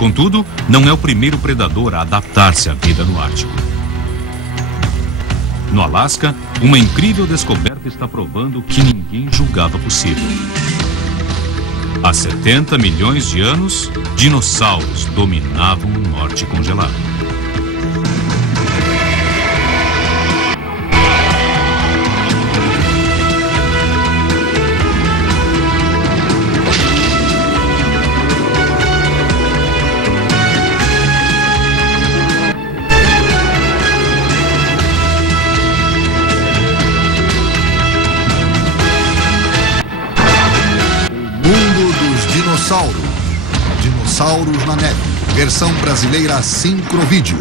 Contudo, não é o primeiro predador a adaptar-se à vida no Ártico. No Alasca, uma incrível descoberta está provando o que ninguém julgava possível. Há 70 milhões de anos, dinossauros dominavam o norte congelado. Dinossauros na neve, versão brasileira Sincrovídeo.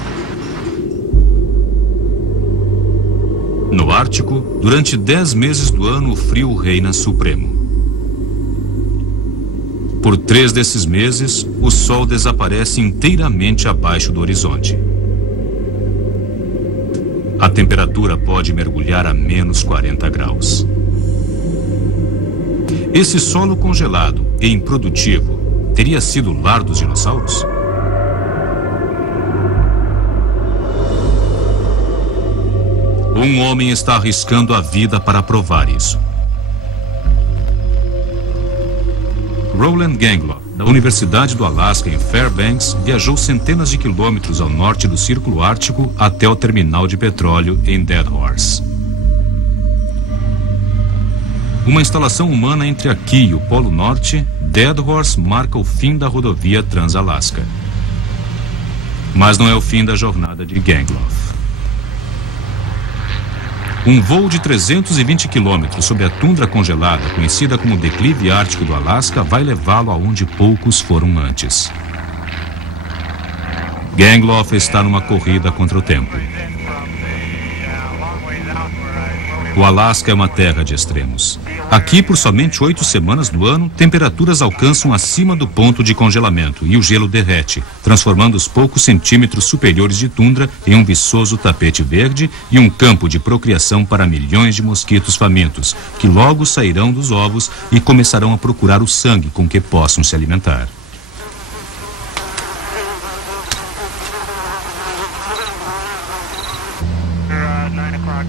No Ártico, durante 10 meses do ano, o frio reina supremo. Por 3 desses meses, o sol desaparece inteiramente abaixo do horizonte. A temperatura pode mergulhar a menos 40 graus. Esse solo congelado e improdutivo teria sido o lar dos dinossauros? Um homem está arriscando a vida para provar isso. Roland Gangloff, da Universidade do Alasca em Fairbanks, viajou centenas de quilômetros ao norte do Círculo Ártico até o terminal de petróleo em Dead Horse. Uma instalação humana entre aqui e o Polo Norte, Dead Horse marca o fim da rodovia Trans-Alaska. Mas não é o fim da jornada de Gangloff. Um voo de 320 quilômetros sobre a tundra congelada, conhecida como declive ártico do Alasca, vai levá-lo aonde poucos foram antes. Gangloff está numa corrida contra o tempo. O Alasca é uma terra de extremos. Aqui, por somente 8 semanas do ano, temperaturas alcançam acima do ponto de congelamento e o gelo derrete, transformando os poucos centímetros superiores de tundra em um viçoso tapete verde e um campo de procriação para milhões de mosquitos famintos, que logo sairão dos ovos e começarão a procurar o sangue com que possam se alimentar.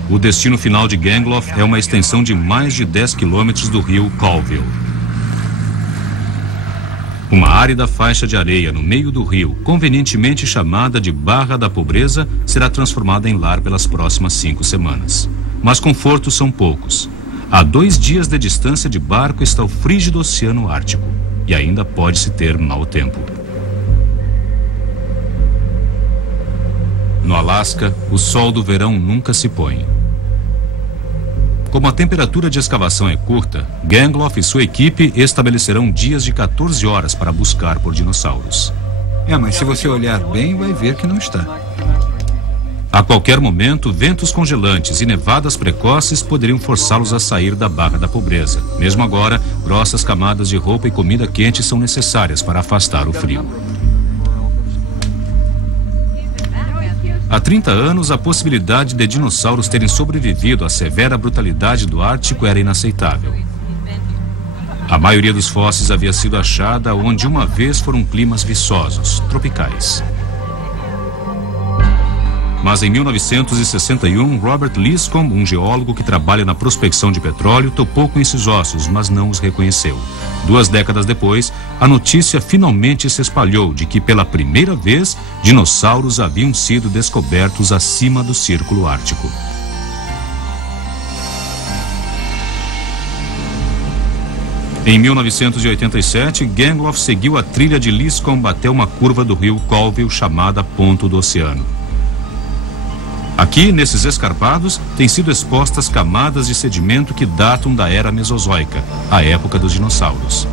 O destino final de Gangloff é uma extensão de mais de 10 quilômetros do rio Colville. Uma árida faixa de areia no meio do rio, convenientemente chamada de Barra da Pobreza, será transformada em lar pelas próximas 5 semanas. Mas confortos são poucos. A 2 dias de distância de barco está o frígido Oceano Ártico. E ainda pode-se ter mau tempo. No Alasca, o sol do verão nunca se põe. Como a temperatura de escavação é curta, Gangloff e sua equipe estabelecerão dias de 14 horas para buscar por dinossauros. Mas se você olhar bem, vai ver que não está. A qualquer momento, ventos congelantes e nevadas precoces poderiam forçá-los a sair da Barra da Pobreza. Mesmo agora, grossas camadas de roupa e comida quente são necessárias para afastar o frio. Há 30 anos, a possibilidade de dinossauros terem sobrevivido à severa brutalidade do Ártico era inaceitável. A maioria dos fósseis havia sido achada onde uma vez foram climas viçosos, tropicais. Mas em 1961, Robert Liscombe, um geólogo que trabalha na prospecção de petróleo, topou com esses ossos, mas não os reconheceu. 2 décadas depois, a notícia finalmente se espalhou de que, pela primeira vez, dinossauros haviam sido descobertos acima do Círculo Ártico. Em 1987, Gangloff seguiu a trilha de Liscombe até uma curva do rio Colville chamada Ponto do Oceano. Aqui, nesses escarpados, têm sido expostas camadas de sedimento que datam da era Mesozoica, a época dos dinossauros.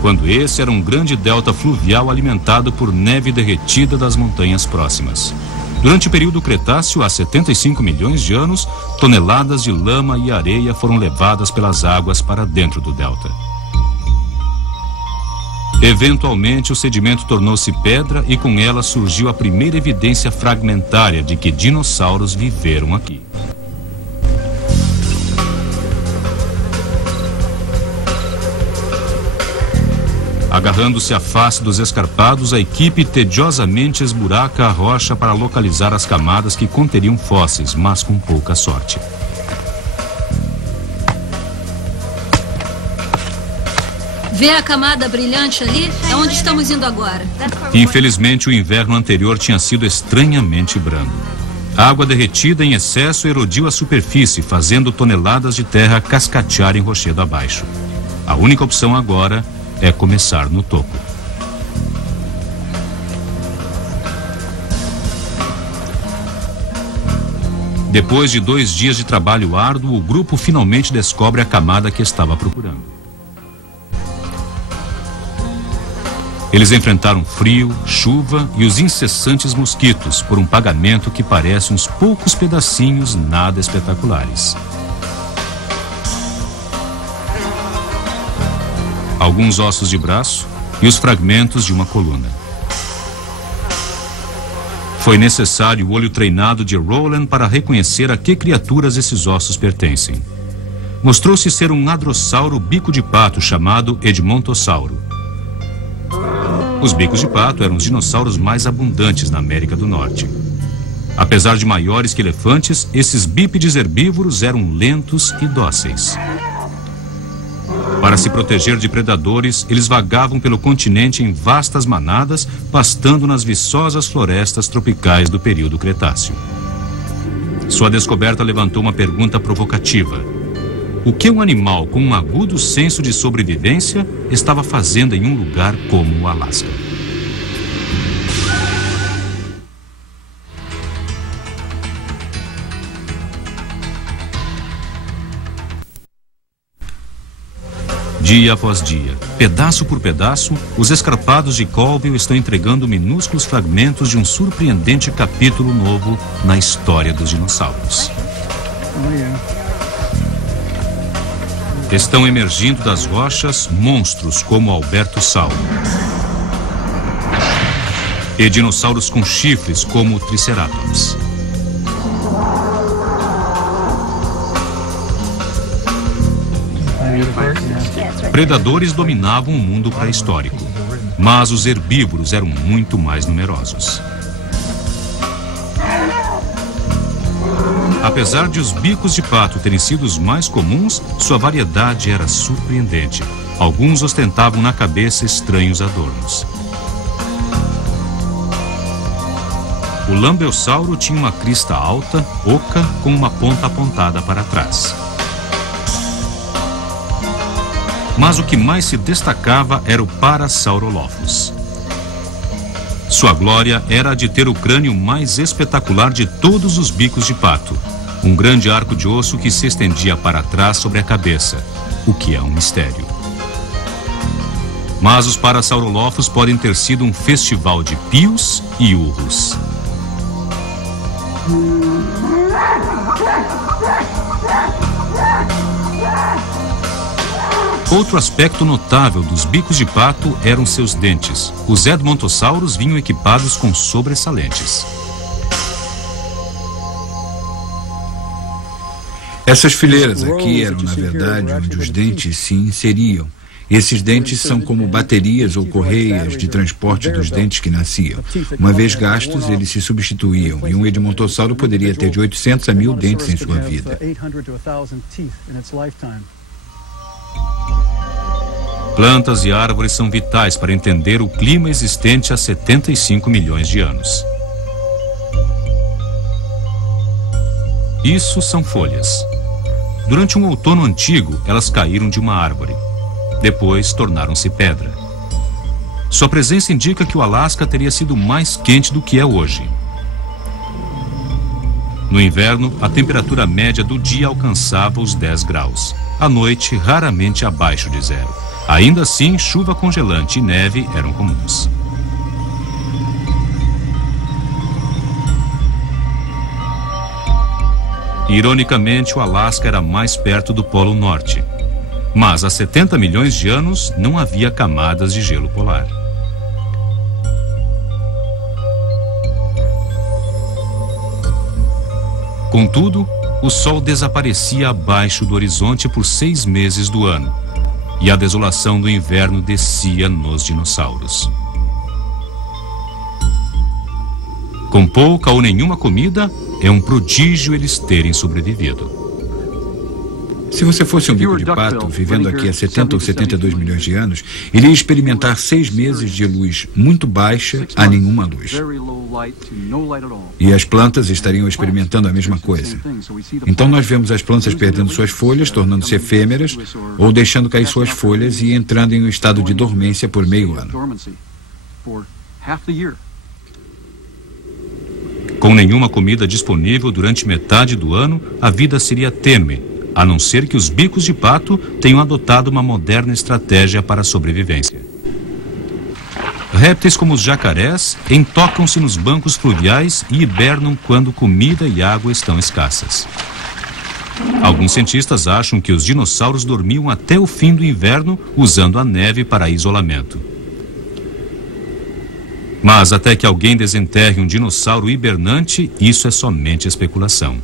Quando esse era um grande delta fluvial alimentado por neve derretida das montanhas próximas. Durante o período Cretáceo, há 75 milhões de anos, toneladas de lama e areia foram levadas pelas águas para dentro do delta. Eventualmente, o sedimento tornou-se pedra e com ela surgiu a primeira evidência fragmentária de que dinossauros viveram aqui. A Agarrando-se à face dos escarpados, a equipe tediosamente esburaca a rocha para localizar as camadas que conteriam fósseis, mas com pouca sorte. Vê a camada brilhante ali? É onde estamos indo agora. Infelizmente, o inverno anterior tinha sido estranhamente brando. A água derretida em excesso erodiu a superfície, fazendo toneladas de terra cascatear em rochedo abaixo. A única opção agora é começar no topo. Depois de 2 dias de trabalho árduo, o grupo finalmente descobre a camada que estava procurando. Eles enfrentaram frio, chuva e os incessantes mosquitos por um pagamento que parece uns poucos pedacinhos nada espetaculares. Alguns ossos de braço e os fragmentos de uma coluna. Foi necessário o olho treinado de Rowland para reconhecer a que criaturas esses ossos pertencem. Mostrou-se ser um hadrossauro bico de pato chamado Edmontossauro. Os bicos de pato eram os dinossauros mais abundantes na América do Norte. Apesar de maiores que elefantes, esses bípedes herbívoros eram lentos e dóceis. Para se proteger de predadores, eles vagavam pelo continente em vastas manadas, pastando nas viçosas florestas tropicais do período Cretáceo. Sua descoberta levantou uma pergunta provocativa. O que um animal com um agudo senso de sobrevivência estava fazendo em um lugar como o Alasca? Dia após dia, pedaço por pedaço, os escarpados de Colville estão entregando minúsculos fragmentos de um surpreendente capítulo novo na história dos dinossauros. Estão emergindo das rochas monstros como Albertossauro e dinossauros com chifres como o Triceratops. Predadores dominavam o mundo pré-histórico, mas os herbívoros eram muito mais numerosos. Apesar de os bicos de pato terem sido os mais comuns, sua variedade era surpreendente. Alguns ostentavam na cabeça estranhos adornos. O Lambelsauro tinha uma crista alta, oca, com uma ponta apontada para trás. Mas o que mais se destacava era o Parasaurolophus. Sua glória era a de ter o crânio mais espetacular de todos os bicos de pato. Um grande arco de osso que se estendia para trás sobre a cabeça, o que é um mistério. Mas os Parasaurolophus podem ter sido um festival de pios e urros. Outro aspecto notável dos bicos de pato eram seus dentes. Os Edmontossauros vinham equipados com sobressalentes. Essas fileiras aqui eram, na verdade, onde os dentes se inseriam. Esses dentes são como baterias ou correias de transporte dos dentes que nasciam. Uma vez gastos, eles se substituíam, e um Edmontossauro poderia ter de 800 a 1000 dentes em sua vida. Plantas e árvores são vitais para entender o clima existente há 75 milhões de anos. Isso são folhas. Durante um outono antigo, elas caíram de uma árvore. Depois, tornaram-se pedra. Sua presença indica que o Alasca teria sido mais quente do que é hoje. No inverno, a temperatura média do dia alcançava os 10 graus. À noite, raramente abaixo de 0. Ainda assim, chuva congelante e neve eram comuns. Ironicamente, o Alasca era mais perto do Polo Norte. Mas há 70 milhões de anos não havia camadas de gelo polar. Contudo, o sol desaparecia abaixo do horizonte por 6 meses do ano. e a desolação do inverno descia nos dinossauros. Com pouca ou nenhuma comida, é um prodígio eles terem sobrevivido. Se você fosse um bico de pato, vivendo aqui há 70 ou 72 milhões de anos, iria experimentar 6 meses de luz muito baixa a nenhuma luz. E as plantas estariam experimentando a mesma coisa. Então nós vemos as plantas perdendo suas folhas, tornando-se efêmeras, ou deixando cair suas folhas e entrando em um estado de dormência por meio ano. Com nenhuma comida disponível durante metade do ano, a vida seria tênue, a não ser que os bicos de pato tenham adotado uma moderna estratégia para a sobrevivência. Répteis como os jacarés entocam-se nos bancos fluviais e hibernam quando comida e água estão escassas. Alguns cientistas acham que os dinossauros dormiam até o fim do inverno usando a neve para isolamento. Mas até que alguém desenterre um dinossauro hibernante, isso é somente especulação.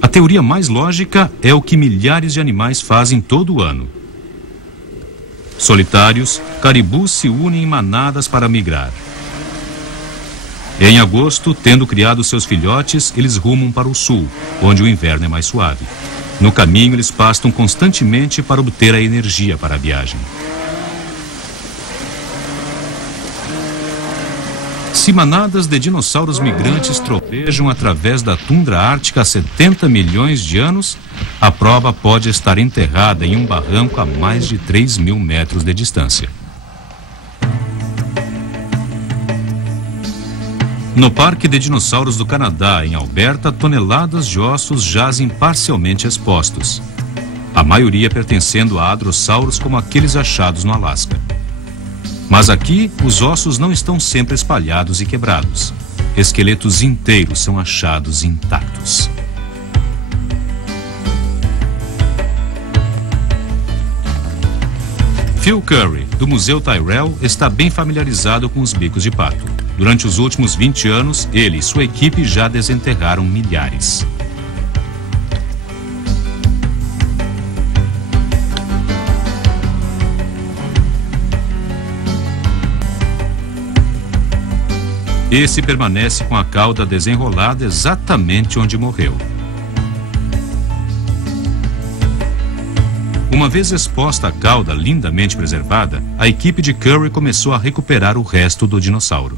A teoria mais lógica é o que milhares de animais fazem todo ano. Solitários, caribus se unem em manadas para migrar. Em agosto, tendo criado seus filhotes, eles rumam para o sul, onde o inverno é mais suave. No caminho, eles pastam constantemente para obter a energia para a viagem. Se manadas de dinossauros migrantes trovejam através da tundra ártica há 70 milhões de anos, a prova pode estar enterrada em um barranco a mais de 3.000 metros de distância. No Parque de Dinossauros do Canadá, em Alberta, toneladas de ossos jazem parcialmente expostos, a maioria pertencendo a hadrossauros como aqueles achados no Alasca. Mas aqui, os ossos não estão sempre espalhados e quebrados. Esqueletos inteiros são achados intactos. Phil Curry, do Museu Tyrrell, está bem familiarizado com os bicos de pato. Durante os últimos 20 anos, ele e sua equipe já desenterraram milhares. Esse permanece com a cauda desenrolada exatamente onde morreu. Uma vez exposta a cauda lindamente preservada, a equipe de Curry começou a recuperar o resto do dinossauro.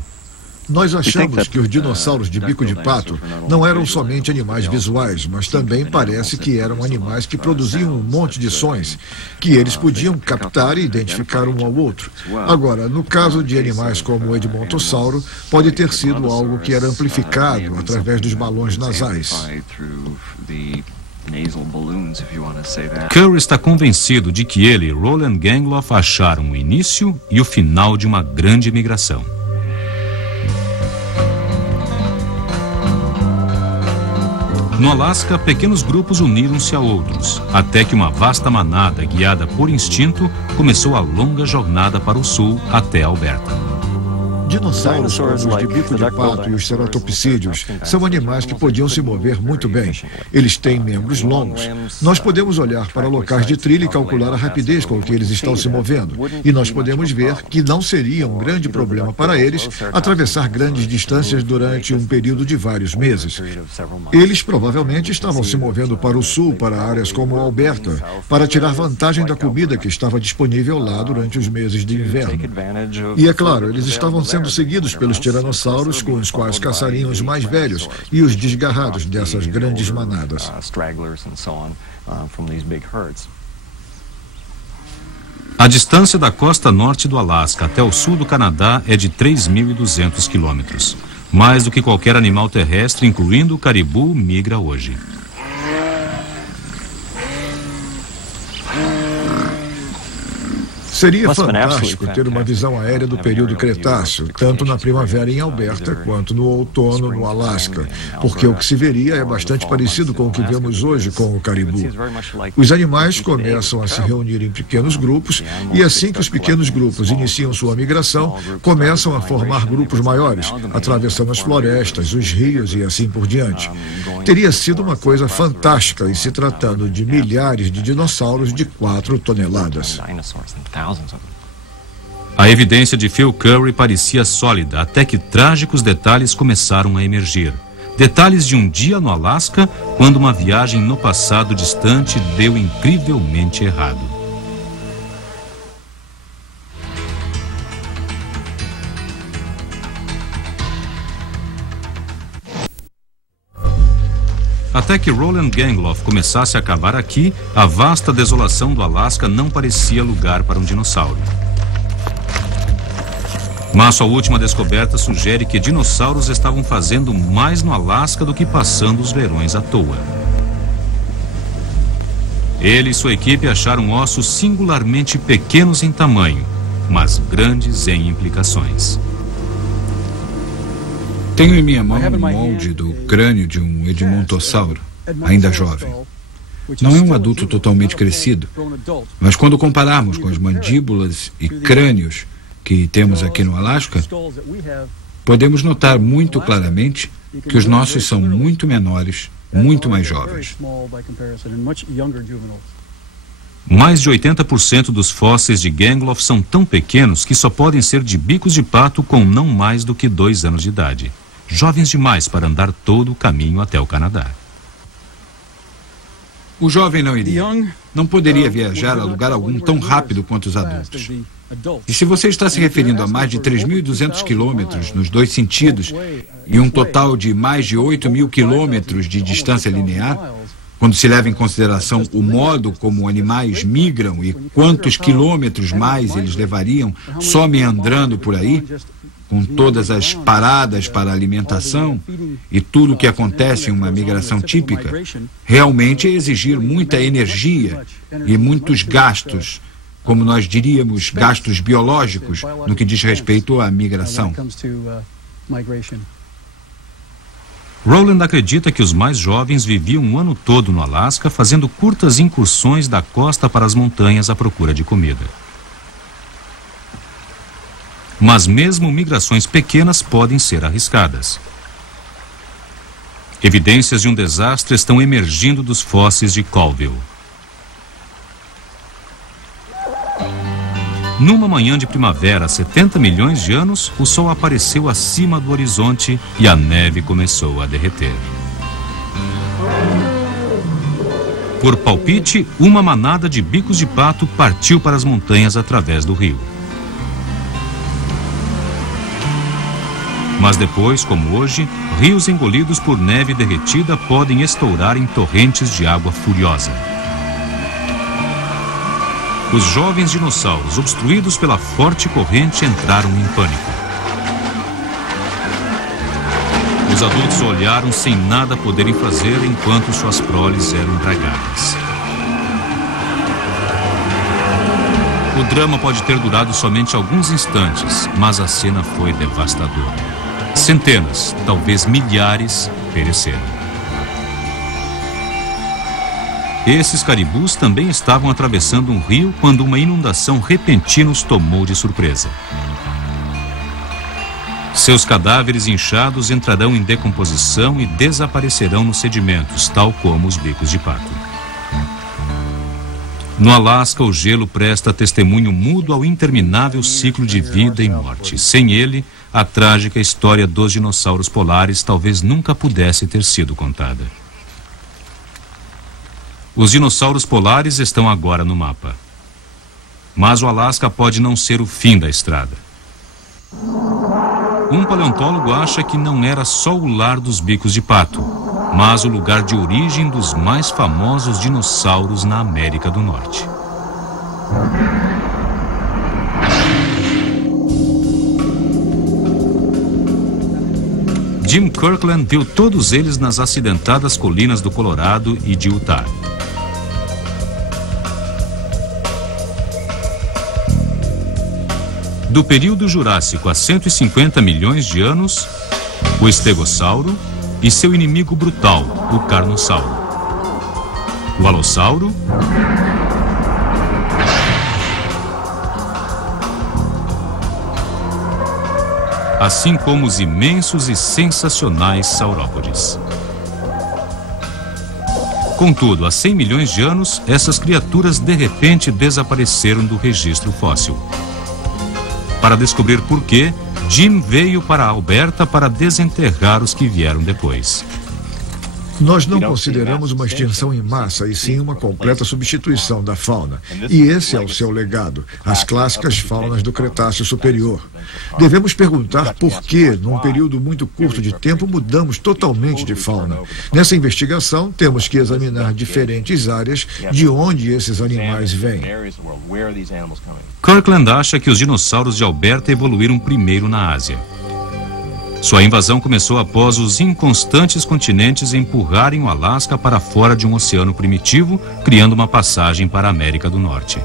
Nós achamos que os dinossauros de bico de pato não eram somente animais visuais, mas também parece que eram animais que produziam um monte de sons, que eles podiam captar e identificar um ao outro. Agora, no caso de animais como o Edmontossauro, pode ter sido algo que era amplificado através dos balões nasais. Curry está convencido de que ele e Roland Gangloff acharam o início e o final de uma grande migração. No Alasca, pequenos grupos uniram-se a outros, até que uma vasta manada, guiada por instinto, começou a longa jornada para o sul até Alberta. Dinossauros como os de bico de pato e os ceratopsídeos são animais que podiam se mover muito bem. Eles têm membros longos. Nós podemos olhar para locais de trilha e calcular a rapidez com que eles estão se movendo. E nós podemos ver que não seria um grande problema para eles atravessar grandes distâncias durante um período de vários meses. Eles provavelmente estavam se movendo para o sul, para áreas como Alberta, para tirar vantagem da comida que estava disponível lá durante os meses de inverno. E é claro, eles estavam sendo seguidos pelos tiranossauros, com os quais caçariam os mais velhos e os desgarrados dessas grandes manadas. A distância da costa norte do Alasca até o sul do Canadá é de 3.200 quilômetros. Mais do que qualquer animal terrestre, incluindo o caribu, migra hoje. Seria fantástico ter uma visão aérea do período Cretáceo, tanto na primavera em Alberta quanto no outono no Alasca, porque o que se veria é bastante parecido com o que vemos hoje com o caribu. Os animais começam a se reunir em pequenos grupos e assim que os pequenos grupos iniciam sua migração, começam a formar grupos maiores, atravessando as florestas, os rios e assim por diante. Teria sido uma coisa fantástica e se tratando de milhares de dinossauros de 4 toneladas. A evidência de Phil Curry parecia sólida até que trágicos detalhes começaram a emergir. Detalhes de um dia no Alasca, quando uma viagem no passado distante deu incrivelmente errado. Até que Roland Gangloff começasse a cavar aqui, a vasta desolação do Alasca não parecia lugar para um dinossauro. Mas sua última descoberta sugere que dinossauros estavam fazendo mais no Alasca do que passando os verões à toa. Ele e sua equipe acharam ossos singularmente pequenos em tamanho, mas grandes em implicações. Tenho em minha mão um molde do crânio de um edmontossauro, ainda jovem. Não é um adulto totalmente crescido, mas quando compararmos com as mandíbulas e crânios que temos aqui no Alasca, podemos notar muito claramente que os nossos são muito menores, muito mais jovens. Mais de 80% dos fósseis de Gangloff são tão pequenos que só podem ser de bicos de pato com não mais do que 2 anos de idade. Jovens demais para andar todo o caminho até o Canadá. O jovem não iria. Não poderia viajar a lugar algum tão rápido quanto os adultos. E se você está se referindo a mais de 3.200 quilômetros nos 2 sentidos e um total de mais de 8.000 quilômetros de distância linear, quando se leva em consideração o modo como animais migram e quantos quilômetros mais eles levariam só meandrando por aí, com todas as paradas para alimentação e tudo o que acontece em uma migração típica, realmente é exigir muita energia e muitos gastos, como nós diríamos, gastos biológicos, no que diz respeito à migração. Roland acredita que os mais jovens viviam o ano todo no Alasca, fazendo curtas incursões da costa para as montanhas à procura de comida. Mas mesmo migrações pequenas podem ser arriscadas. Evidências de um desastre estão emergindo dos fósseis de Colville. Numa manhã de primavera há 70 milhões de anos, o sol apareceu acima do horizonte e a neve começou a derreter. Por palpite, uma manada de bicos de pato partiu para as montanhas através do rio. Mas depois, como hoje, rios engolidos por neve derretida podem estourar em torrentes de água furiosa. Os jovens dinossauros, obstruídos pela forte corrente, entraram em pânico. Os adultos olharam sem nada poderem fazer enquanto suas proles eram dragadas. O drama pode ter durado somente alguns instantes, mas a cena foi devastadora. Centenas, talvez milhares, pereceram. Esses caribus também estavam atravessando um rio quando uma inundação repentina os tomou de surpresa. Seus cadáveres inchados entrarão em decomposição e desaparecerão nos sedimentos, tal como os bicos de pato. No Alasca, o gelo presta testemunho mudo ao interminável ciclo de vida e morte. Sem ele, a trágica história dos dinossauros polares talvez nunca pudesse ter sido contada. Os dinossauros polares estão agora no mapa. Mas o Alasca pode não ser o fim da estrada. Um paleontólogo acha que não era só o lar dos bicos de pato, mas o lugar de origem dos mais famosos dinossauros na América do Norte. Jim Kirkland viu todos eles nas acidentadas colinas do Colorado e de Utah. Do período Jurássico a 150 milhões de anos, o estegossauro e seu inimigo brutal, o carnossauro. O alossauro assim como os imensos e sensacionais saurópodes. Contudo, há 100 milhões de anos, essas criaturas de repente desapareceram do registro fóssil. Para descobrir por quê, Jim veio para Alberta para desenterrar os que vieram depois. Nós não consideramos uma extinção em massa, e sim uma completa substituição da fauna. E esse é o seu legado, as clássicas faunas do Cretáceo Superior. Devemos perguntar por que, num período muito curto de tempo, mudamos totalmente de fauna. Nessa investigação, temos que examinar diferentes áreas de onde esses animais vêm. Kirkland acha que os dinossauros de Alberta evoluíram primeiro na Ásia. Sua invasão começou após os inconstantes continentes empurrarem o Alasca para fora de um oceano primitivo, criando uma passagem para a América do Norte.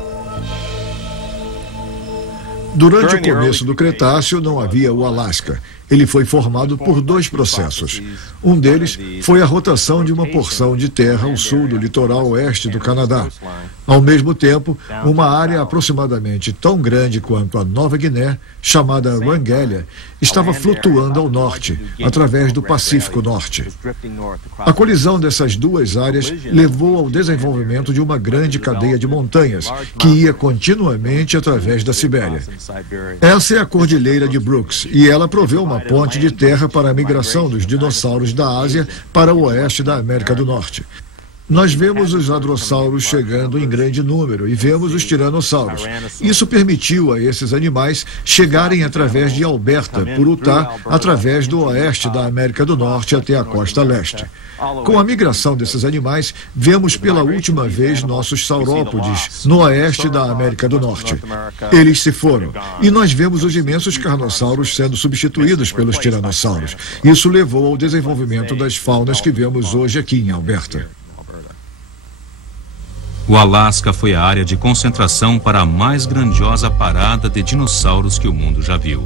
Durante o começo do Cretáceo não havia o Alasca. Ele foi formado por dois processos. Um deles foi a rotação de uma porção de terra ao sul do litoral oeste do Canadá. Ao mesmo tempo, uma área aproximadamente tão grande quanto a Nova Guiné, chamada Wrangellia, estava flutuando ao norte, através do Pacífico Norte. A colisão dessas duas áreas levou ao desenvolvimento de uma grande cadeia de montanhas, que ia continuamente através da Sibéria. Essa é a Cordilheira de Brooks, e ela proveu uma ponte de terra para a migração dos dinossauros da Ásia para o oeste da América do Norte. Nós vemos os hadrossauros chegando em grande número e vemos os tiranossauros. Isso permitiu a esses animais chegarem através de Alberta, por Utah, através do oeste da América do Norte até a costa leste. Com a migração desses animais, vemos pela última vez nossos saurópodes no oeste da América do Norte. Eles se foram, e nós vemos os imensos carnossauros sendo substituídos pelos tiranossauros. Isso levou ao desenvolvimento das faunas que vemos hoje aqui em Alberta. O Alasca foi a área de concentração para a mais grandiosa parada de dinossauros que o mundo já viu.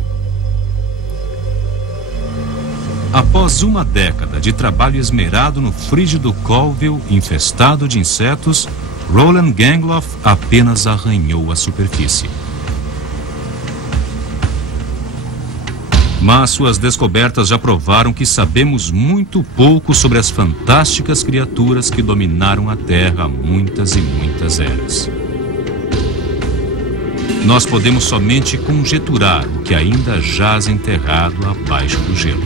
Após uma década de trabalho esmerado no frígido Colville infestado de insetos, Roland Gangloff apenas arranhou a superfície. Mas suas descobertas já provaram que sabemos muito pouco sobre as fantásticas criaturas que dominaram a Terra há muitas e muitas eras. Nós podemos somente conjeturar o que ainda jaz enterrado abaixo do gelo.